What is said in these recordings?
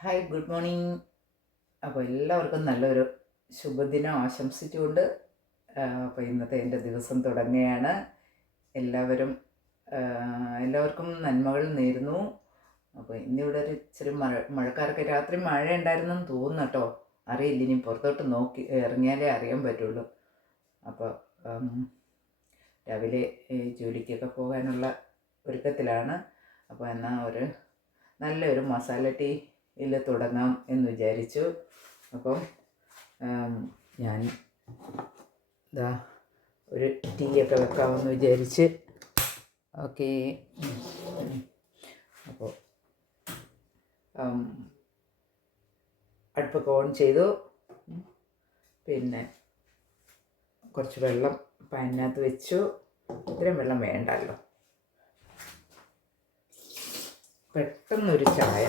Hi good morning. അപ്പോൾ എല്ലാവർക്കും നല്ലൊരു ശുഭദിനം ആശംസിച്ചുകൊണ്ട് അപ്പോൾ ഇന്നത്തെ എന്റെ ദിവസം തുടങ്ങുകയാണ്. എല്ലാവരും എല്ലാവർക്കും നന്മകൾ നേരുന്നു. അപ്പോൾ ഇന്നിവിടെ ഒരു ഇച്ചിരി മഴ മഴക്കാരൊക്കെ രാത്രി മഴ ഉണ്ടായിരുന്നെന്ന് തോന്നുന്നു കേട്ടോ. അറിയില്ല ഇനി പുറത്തോട്ട് നോക്കി ഇറങ്ങിയാലേ അറിയാൻ പറ്റുള്ളൂ. അപ്പോൾ രാവിലെ ജോലിക്കൊക്കെ പോകാനുള്ള ഒരുക്കത്തിലാണ്. അപ്പോൾ എന്നാൽ ഒരു നല്ലൊരു മസാല ടീയിൽ തുടങ്ങാം എന്ന് വിചാരിച്ചു. അപ്പം ഞാൻ ഇതാ ഒരു ടീ ഒക്കെ വെക്കാമെന്ന് വിചാരിച്ച്. ഓക്കെ. അപ്പോൾ അടുപ്പൊക്കെ ഓൺ ചെയ്തു. പിന്നെ കുറച്ച് വെള്ളം പാനിനകത്ത് വെച്ചു. ഇത്രയും വെള്ളം വേണ്ടല്ലോ. പെട്ടെന്നൊരു ചായ.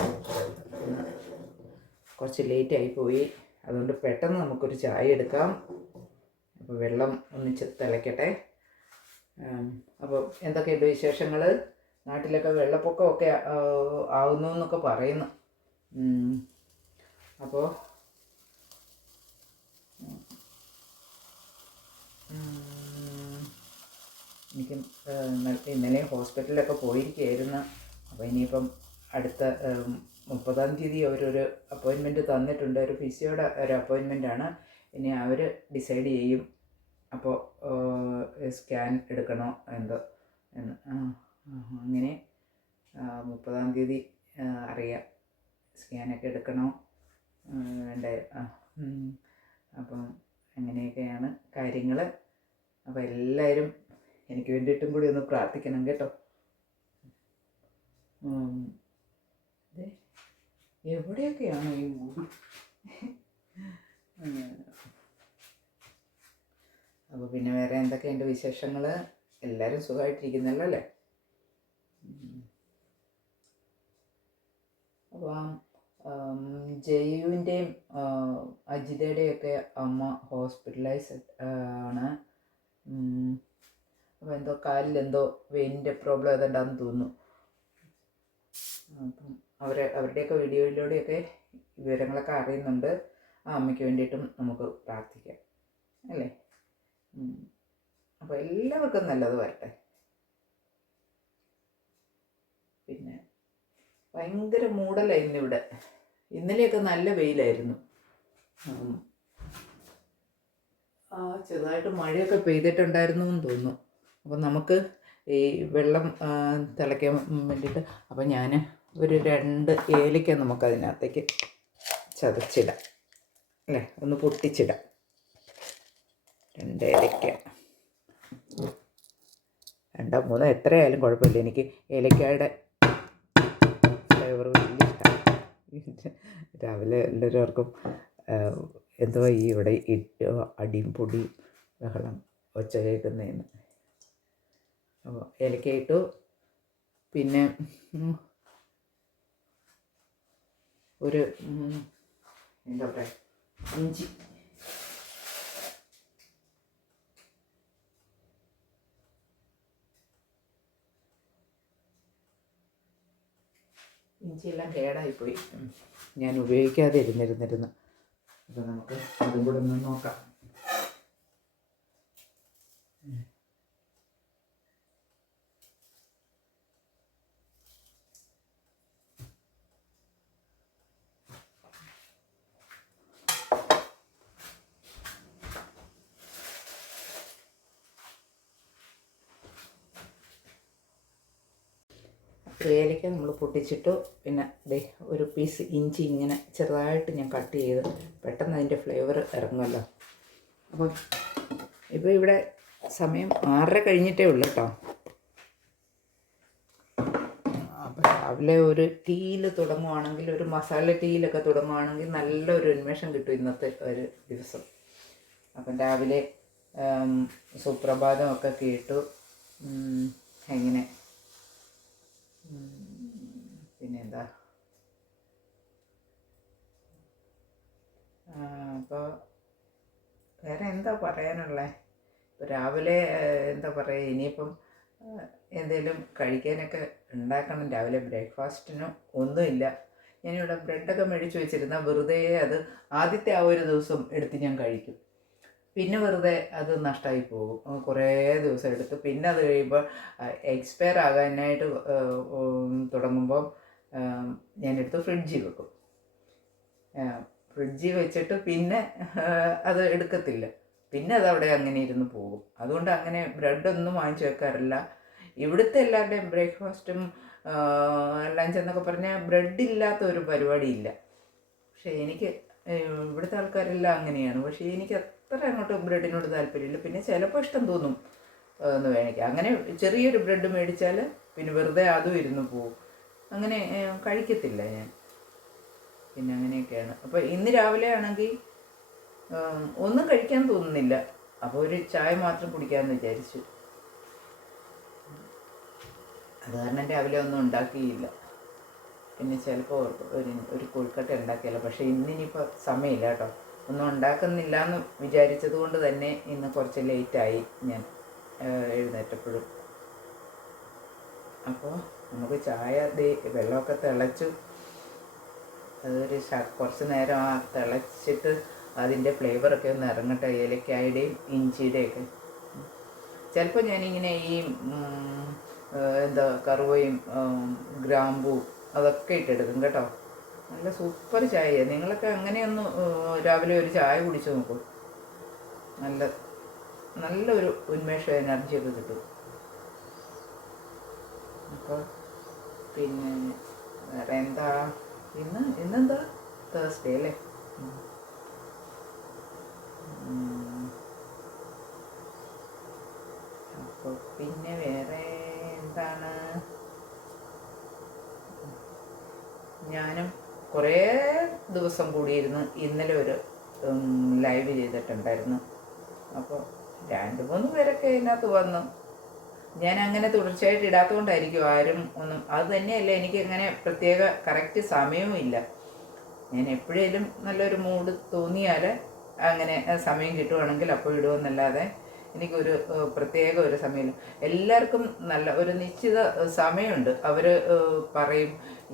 കുറച്ച് ലേറ്റായി പോയി. അതുകൊണ്ട് പെട്ടെന്ന് നമുക്കൊരു ചായ എടുക്കാം. അപ്പോൾ വെള്ളം ഒന്നിച്ച് തിളയ്ക്കട്ടെ അപ്പോൾ എന്തൊക്കെയുണ്ട് വിശേഷങ്ങൾ നാട്ടിലൊക്കെ വെള്ളപ്പൊക്കമൊക്കെ ആവുന്നു എന്നൊക്കെ പറയുന്നു. അപ്പോൾ എനിക്ക് ഇന്നലെ ഹോസ്പിറ്റലിലൊക്കെ പോയിരിക്കുകയായിരുന്നു. അപ്പോൾ ഇനിയിപ്പം അടുത്ത മുപ്പതാം തീയതി അവരൊരു അപ്പോയിൻമെന്റ് തന്നിട്ടുണ്ട്. ഒരു ഫിസിയോടെ ഒരു അപ്പോയിൻമെന്റ് ആണ്. ഇനി അവർ ഡിസൈഡ് ചെയ്യും. അപ്പോൾ സ്കാൻ എടുക്കണോ എന്തോ എന്ന്. അങ്ങനെ മുപ്പതാം തീയതി അറിയാം. സ്കാനൊക്കെ എടുക്കണോ? വേണ്ടേ അപ്പം അങ്ങനെയൊക്കെയാണ് കാര്യങ്ങൾ അപ്പോൾ എല്ലാവരും എനിക്ക് വേണ്ടിയിട്ടും കൂടി ഒന്ന് പ്രാർത്ഥിക്കണം കേട്ടോ. എവിടെയൊക്കെയാണ് ഈ മുടി? അപ്പോൾ പിന്നെ വേറെ എന്തൊക്കെ എന്തൊക്കെയുണ്ട് വിശേഷങ്ങൾ എല്ലാവരും സുഖമായിട്ടിരിക്കുന്നല്ലോ അല്ലേ? അപ്പോൾ ജയുവിന്റെയും അജിതയുടെയൊക്കെ അമ്മ ഹോസ്പിറ്റലൈസ് ആണ്. അപ്പോൾ എന്തോ കാലിൽ എന്തോ വെയിന്റെ പ്രോബ്ലം ഏതാണ്ടാന്ന് തോന്നുന്നു. അപ്പം അവരെ അവരുടെയൊക്കെ വീഡിയോയിലൂടെയൊക്കെ വിവരങ്ങളൊക്കെ അറിയുന്നുണ്ട്. ആ അമ്മയ്ക്ക് വേണ്ടിയിട്ടും നമുക്ക് പ്രാർത്ഥിക്കാം. അല്ലേ. അപ്പോൾ എല്ലാവർക്കും നല്ലത് വരട്ടെ. പിന്നെ ഭയങ്കര മൂടലായി ഇന്നിവിടെ. ഇന്നലെയൊക്കെ നല്ല വെയിലായിരുന്നു. ആ ചെറുതായിട്ട് മഴയൊക്കെ പെയ്തിട്ടുണ്ടായിരുന്നു എന്ന് തോന്നുന്നു. അപ്പം നമുക്ക് ഈ വെള്ളം തിളയ്ക്കാൻ വേണ്ടിയിട്ട് അപ്പം ഞാൻ ഒരു രണ്ട് ഏലക്ക നമുക്ക് അതിനകത്തേക്ക് ചതച്ചിടാം. അല്ലേ? ഒന്ന് പൊട്ടിച്ചിടാം. രണ്ട് ഏലയ്ക്ക രണ്ടോ മൂന്നോ എത്രയായാലും കുഴപ്പമില്ല. എനിക്ക് ഏലക്കായുടെ ഫ്ലേവർ വലിയ ഇഷ്ടമാണ് രാവിലെ എല്ലാവർക്കും എന്തോ ഈ ഇവിടെ ഇട്ട് അടിയും പൊടിയും ബഹളം ഒച്ച കേൾക്കുന്നതെന്ന് അപ്പോൾ ഏലക്ക പിന്നെ ഒരു ഇഞ്ചി. ഇഞ്ചിയെല്ലാം കേടായിപ്പോയി. പോയി ഞാൻ ഉപയോഗിക്കാതെ ഇരുന്നിരുന്നിരുന്നു. അപ്പോൾ നമുക്ക് അതും കൂടെ ഒന്ന് നോക്കാം. ഏലക്ക നമ്മൾ പൊട്ടിച്ചിട്ടു. പിന്നെ ദേ ഒരു പീസ് ഇഞ്ചി ഇങ്ങനെ ചെറുതായിട്ട് ഞാൻ കട്ട് ചെയ്ത്. പെട്ടെന്ന് അതിന്റെ ഫ്ലേവർ ഇറങ്ങുമല്ലോ അപ്പം ഇപ്പോൾ ഇവിടെ സമയം ആറര കഴിഞ്ഞിട്ടേ ഉള്ളൂ കേട്ടോ. അപ്പം രാവിലെ ഒരു ടീയിൽ തുടങ്ങുവാണെങ്കിൽ ഒരു മസാല ടീയിലൊക്കെ തുടങ്ങുവാണെങ്കിൽ നല്ലൊരു ഉന്മേഷം കിട്ടും ഇന്നത്തെ ഒരു ദിവസം. അപ്പം രാവിലെ സുപ്രഭാതം സുപ്രഭാതമൊക്കെ കേട്ടു. എങ്ങനെ പിന്നെന്താ? അപ്പോൾ വേറെ എന്താ പറയാനുള്ളത് ഇപ്പോൾ രാവിലെ എന്താ പറയുക ഇനിയിപ്പം എന്തെങ്കിലും കഴിക്കാനൊക്കെ ഉണ്ടാക്കണം. രാവിലെ ബ്രേക്ക്ഫാസ്റ്റിനും ഒന്നുമില്ല. ഞാനിവിടെ ബ്രെഡൊക്കെ മേടിച്ച് വെച്ചിരുന്ന വെറുതെ അത് ആദ്യത്തെ ആ ഒരു ദിവസം എടുത്ത് ഞാൻ കഴിക്കും. പിന്നെ വെറുതെ അത് നഷ്ടമായി പോകും. കുറേ ദിവസം എടുത്ത് പിന്നെ അത് കഴിയുമ്പോൾ എക്സ്പയർ ആകാനായിട്ട് തുടങ്ങുമ്പോൾ ഞാനെടുത്ത് ഫ്രിഡ്ജിൽ വെക്കും. ഫ്രിഡ്ജിൽ വെച്ചിട്ട് പിന്നെ അത് എടുക്കത്തില്ല. പിന്നെ അത് അവിടെ അങ്ങനെ ഇരുന്ന് പോകും. അതുകൊണ്ട് അങ്ങനെ ബ്രെഡൊന്നും വാങ്ങിച്ചു വെക്കാറില്ല. ഇവിടുത്തെ എല്ലാവരുടെയും ബ്രേക്ക്ഫാസ്റ്റും ലഞ്ച് എന്നൊക്കെ പറഞ്ഞാൽ ബ്രെഡ് ഇല്ലാത്ത ഒരു പരിപാടിയില്ല. പക്ഷേ എനിക്ക് ഇവിടുത്തെ ആൾക്കാരെല്ലാം അങ്ങനെയാണ്. പക്ഷേ എനിക്ക് അത്ര അങ്ങോട്ട് ബ്രെഡിനോട് താല്പര്യമില്ല. പിന്നെ ചിലപ്പോൾ ഇഷ്ടം തോന്നും എന്ന് വേണിക്കുക അങ്ങനെ ചെറിയൊരു ബ്രെഡ് മേടിച്ചാൽ പിന്നെ വെറുതെ അതും ഇരുന്ന് പോവും. അങ്ങനെ കഴിക്കത്തില്ല ഞാൻ. പിന്നെ അങ്ങനെയൊക്കെയാണ്. അപ്പോൾ ഇന്ന് രാവിലെ ആണെങ്കിൽ ഒന്നും കഴിക്കാൻ തോന്നുന്നില്ല. അപ്പോൾ ഒരു ചായ മാത്രം കുടിക്കാമെന്ന് വിചാരിച്ചു. അത് കാരണം രാവിലെ ഒന്നും ഉണ്ടാക്കിയില്ല. പിന്നെ ചിലപ്പോൾ ഒരു ഒരു കൊഴുക്കട്ട ഉണ്ടാക്കിയല്ലോ. പക്ഷേ ഇന്നിനിപ്പോൾ സമയമില്ല കേട്ടോ. ഒന്നും ഉണ്ടാക്കുന്നില്ല എന്ന് വിചാരിച്ചത് കൊണ്ട് തന്നെ ഇന്ന് കുറച്ച് ലേറ്റായി ഞാൻ എഴുന്നേറ്റപ്പോഴും. അപ്പോൾ നമുക്ക് ചായ വെള്ളമൊക്കെ തിളച്ചു. അതൊരു കുറച്ച് നേരം ആ തിളച്ചിട്ട് അതിന്റെ ഫ്ലേവറൊക്കെ ഒന്ന് ഇറങ്ങട്ടെ ഏലക്കായുടെയും ഇഞ്ചിയുടെയൊക്കെ. ചിലപ്പോൾ ഞാനിങ്ങനെ ഈ എന്താ കറുവയും ഗ്രാമ്പൂ അതൊക്കെ ഇട്ടെടുക്കും കേട്ടോ. നല്ല സൂപ്പർ ചായയാണ് നിങ്ങളൊക്കെ അങ്ങനെയൊന്ന് രാവിലെ ഒരു ചായ കുടിച്ചു നോക്കൂ. നല്ല നല്ലൊരു ഉന്മേഷം എനർജിയൊക്കെ കിട്ടും. അപ്പോൾ പിന്നെ വേറെ എന്താ? ഇന്ന് ഇന്നെന്താ? തേഴ്സ്ഡേ അല്ലേ ഉം. ഉം. അപ്പോൾ പിന്നെ വേറെ എന്താണ് ഞാനും കുറേ ദിവസം കൂടിയിരുന്ന് ഇന്നലെ ഒരു ലൈവ് ചെയ്തിട്ടുണ്ടായിരുന്നു. അപ്പോൾ രണ്ട് മൂന്ന് പേരൊക്കെ ഇതിനകത്ത് വന്നു. ഞാൻ അങ്ങനെ തുടർച്ചയായിട്ട് ഇടാത്തതുകൊണ്ടായിരിക്കും ആരും ഒന്നും അത് തന്നെയല്ല എനിക്ക് അങ്ങനെ പ്രത്യേക കറക്റ്റ് സമയവും ഇല്ല. ഞാൻ എപ്പോഴേലും നല്ലൊരു മൂഡ് തോന്നിയാൽ അങ്ങനെ സമയം കിട്ടുവാണെങ്കിൽ അപ്പോൾ ഇടുമെന്നല്ലാതെ എനിക്കൊരു പ്രത്യേക ഒരു സമയം. എല്ലാവർക്കും നല്ല ഒരു നിശ്ചിത സമയമുണ്ട്. അവർ പറയും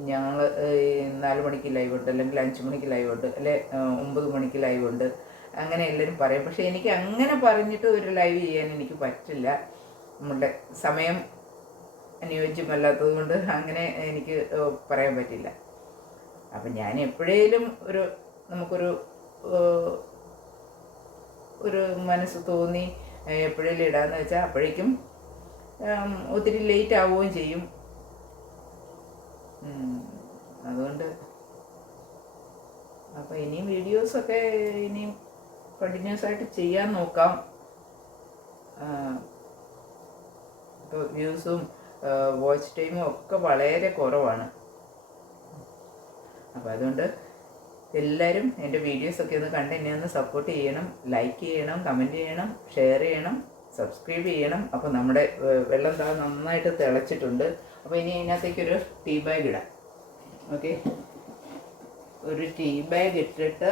ഞങ്ങൾ നാല് മണിക്ക് ലൈവ് ഉണ്ട് അല്ലെങ്കിൽ അഞ്ച് മണിക്ക് ലൈവ് ഉണ്ട് അല്ലെ ഒമ്പത് മണിക്ക് ലൈവ് ഉണ്ട് അങ്ങനെ എല്ലാവരും പറയും. പക്ഷേ എനിക്ക് അങ്ങനെ പറഞ്ഞിട്ട് ഒരു ലൈവ് ചെയ്യാൻ എനിക്ക് പറ്റില്ല. നമ്മളുടെ സമയം അനുയോജ്യമല്ലാത്തത് കൊണ്ട് അങ്ങനെ എനിക്ക് പറയാൻ പറ്റില്ല. അപ്പം ഞാൻ എപ്പോഴേലും ഒരു നമുക്കൊരു ഒരു മനസ്സ് തോന്നി എപ്പോഴേലും ഇടാന്ന് വെച്ചാൽ അപ്പോഴേക്കും ഒത്തിരി ലേറ്റ് ആവുകയും ചെയ്യും. അതുകൊണ്ട് അപ്പോൾ ഇനിയും വീഡിയോസൊക്കെ ഇനിയും കണ്ടിന്യൂസ് ആയിട്ട് ചെയ്യാൻ നോക്കാം. ഇപ്പോൾ വ്യൂസും വാച്ച് ടൈമും ഒക്കെ വളരെ കുറവാണ്. അപ്പോൾ അതുകൊണ്ട് എല്ലാവരും എന്റെ വീഡിയോസൊക്കെ ഒന്ന് കണ്ട് എന്നെ ഒന്ന് സപ്പോർട്ട് ചെയ്യണം ലൈക്ക് ചെയ്യണം കമന്റ് ചെയ്യണം ഷെയർ ചെയ്യണം സബ്സ്ക്രൈബ് ചെയ്യണം. അപ്പോൾ നമ്മുടെ വെള്ളം താ നന്നായിട്ട് തിളച്ചിട്ടുണ്ട്. അപ്പോൾ ഇനി അതിനകത്തേക്കൊരു ടീ ബാഗ് ഇടാം. ഓക്കെ ഒരു ടീ ബാഗ് ഇട്ടിട്ട്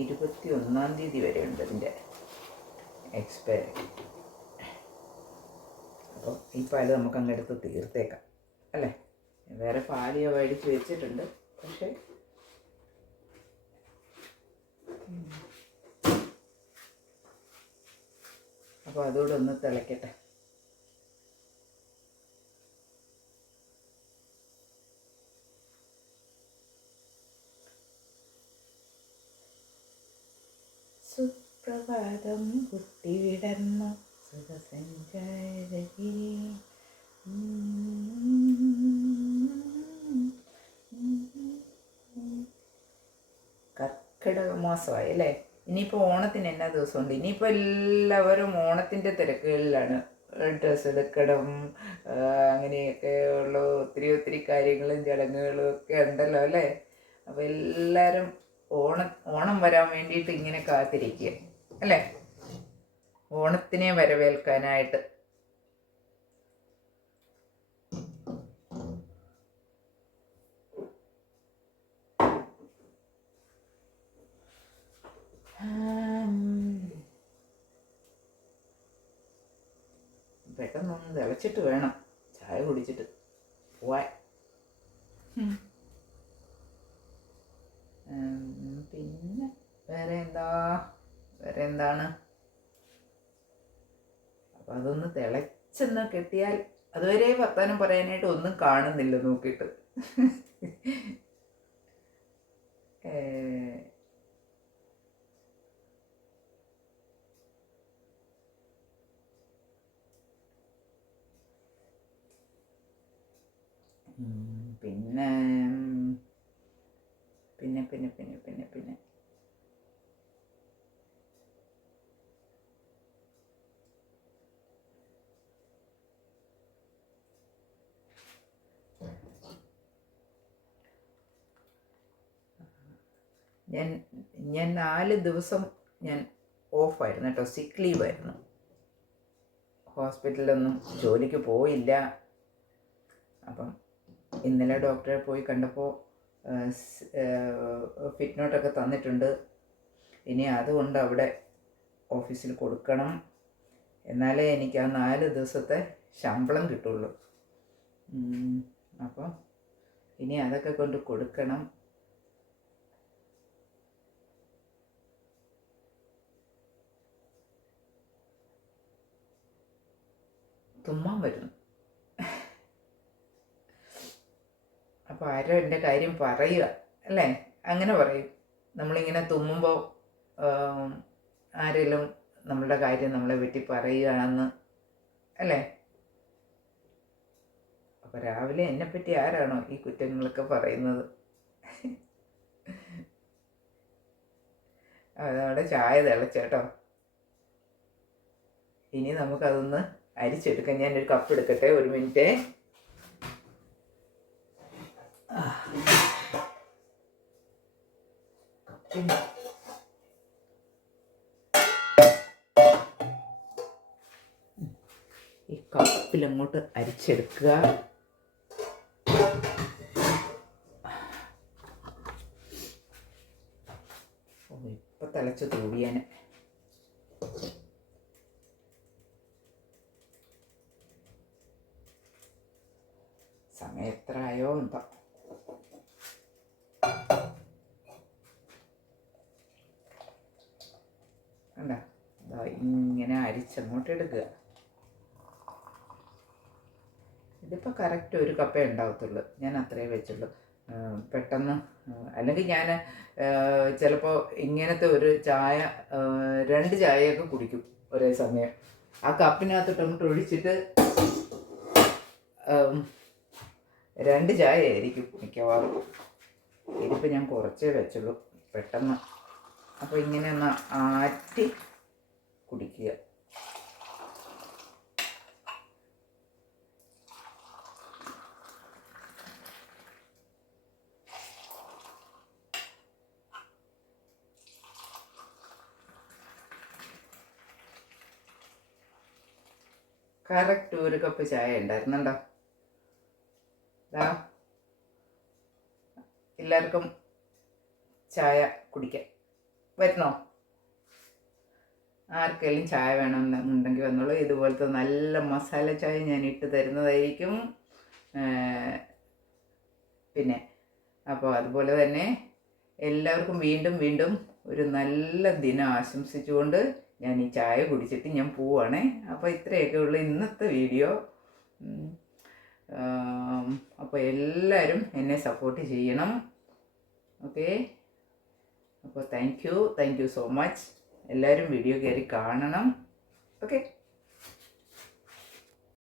ഇരുപത്തി ഒന്നാം തീയതി വരെ ഉണ്ട് ഇതിന്റെ എക്സ്പയറി അപ്പോൾ ഈ പാൽ നമുക്ക് അങ്ങെടുത്ത് തീർത്തേക്കാം അല്ലേ? വേറെ പാലിയ മേടിച്ച് വെച്ചിട്ടുണ്ട് പക്ഷേ അപ്പോൾ അതോടൊന്ന് തിളയ്ക്കട്ടെ. സുപ്രഭാതം കുട്ടിവിടർന്നു. സുഖസഞ്ചാരി കർക്കിടക മാസമായി അല്ലേ? ഇനിയിപ്പോൾ ഓണത്തിന് എന്നാ ദിവസമുണ്ട്? ഇനിയിപ്പോൾ എല്ലാവരും ഓണത്തിന്റെ തിരക്കുകളിലാണ്. ഡ്രസ്സ് എടുക്കണം അങ്ങനെയൊക്കെ ഉള്ള ഒത്തിരി ഒത്തിരി കാര്യങ്ങളും ചടങ്ങുകളും ഒക്കെ ഉണ്ടല്ലോ അല്ലേ? അപ്പോൾ എല്ലാവരും ഓണം ഓണം വരാൻ വേണ്ടിയിട്ട് ഇങ്ങനെ കാത്തിരിക്കുക. അല്ലേ? ഓണത്തിനെ വരവേൽക്കാനായിട്ട്. പെട്ടെന്നൊന്ന് തിളച്ചിട്ട് വേണം. ചായ കുടിച്ചിട്ട് പോവാൻ. പിന്നെ വേറെ എന്താ? വേറെ എന്താണ്? അപ്പം അതൊന്ന് തിളച്ചെന്ന് കെട്ടിയാൽ അതുവരെ വർത്താനം പറയാനായിട്ട് ഒന്നും കാണുന്നില്ല നോക്കിയിട്ട്. പിന്നെ പിന്നെ പിന്നെ പിന്നെ പിന്നെ പിന്നെ ഞാൻ ഞാൻ നാല് ദിവസം ഞാൻ ഓഫായിരുന്നു കേട്ടോ. സിക്ക് ലീവായിരുന്നു ഹോസ്പിറ്റലിലൊന്നും ജോലിക്ക് പോയില്ല. അപ്പം ഇന്നലെ ഡോക്ടറെ പോയി കണ്ടപ്പോൾ ഫിറ്റ് നോട്ടൊക്കെ തന്നിട്ടുണ്ട്. ഇനി അതുകൊണ്ട് അവിടെ ഓഫീസിൽ കൊടുക്കണം. എന്നാലേ എനിക്ക് ആ നാല് ദിവസത്തെ ശമ്പളം കിട്ടുള്ളൂ. അപ്പോൾ ഇനി അതൊക്കെ കൊണ്ട് കൊടുക്കണം. തുമ്മാൻ വരുന്നു അപ്പോൾ ആരോ എന്റെ കാര്യം പറയുക അല്ലേ? അങ്ങനെ പറയും. നമ്മളിങ്ങനെ തുമ്മുമ്പോൾ ആരെങ്കിലും നമ്മളുടെ കാര്യം നമ്മളെ പറ്റി പറയുകയാണെന്ന് അല്ലേ? അപ്പോൾ രാവിലെ എന്നെപ്പറ്റി ആരാണോ ഈ കുറ്റങ്ങളൊക്കെ പറയുന്നത്? അതവിടെ ചായ തിളച്ചേട്ടോ. ഇനി നമുക്കതൊന്ന് അരിച്ചെടുക്കാം ഒരു കപ്പ് എടുക്കട്ടെ? ഒരു മിനിറ്റ് ഈ കപ്പിൽ അങ്ങോട്ട് അരിച്ചെടുക്കുക. ഇപ്പൊ തിളച്ച് തൂവിയാന് സമയം ഇങ്ങനെ അരിച്ചങ്ങോട്ട് എടുക്കുക. ഇതിപ്പോൾ കറക്റ്റ് ഒരു കപ്പേ ഉണ്ടാകത്തുള്ളൂ ഞാൻ അത്രേ വെച്ചുള്ളൂ. പെട്ടെന്ന് അല്ലെങ്കിൽ ഞാൻ ചിലപ്പോൾ ഇങ്ങനത്തെ ഒരു ചായ രണ്ട് ചായയൊക്കെ കുടിക്കും ഒരേ സമയം. ആ കപ്പിനകത്തോട്ട് അങ്ങോട്ട് ഒഴിച്ചിട്ട് രണ്ട് ചായ ആയിരിക്കും മിക്കവാറും. ഇതിപ്പോൾ ഞാൻ കുറച്ചേ വെച്ചുള്ളൂ പെട്ടെന്ന്. അപ്പോൾ ഇങ്ങനെ ഒന്ന് ആറ്റി കുടിക്കുക. കറക്റ്റ് ഒരു കപ്പ് ചായ ഉണ്ടായിരുന്നുണ്ടോ ദാ എല്ലാവർക്കും ചായ കുടിക്കാം വരണോ ആർക്കെങ്കിലും ചായ വേണമെന്നുണ്ടെങ്കിൽ വന്നോളൂ. ഇതുപോലത്തെ നല്ല മസാല ചായ ഞാൻ ഇട്ട് തരുന്നതായിരിക്കും. പിന്നെ അപ്പോൾ അതുപോലെ തന്നെ എല്ലാവർക്കും വീണ്ടും വീണ്ടും ഒരു നല്ല ദിനം ആശംസിച്ചുകൊണ്ട് ഞാൻ ഈ ചായ കുടിച്ചിട്ട് ഞാൻ പോവാണേ. അപ്പോൾ ഇത്രയൊക്കെ ഉള്ളു ഇന്നത്തെ വീഡിയോ. അപ്പോൾ എല്ലാവരും എന്നെ സപ്പോർട്ട് ചെയ്യണം. ഓക്കെ? അപ്പോൾ thank you thank you so much എല്ലാവരും വീഡിയോ കയറി കാണണം. ഓക്കെ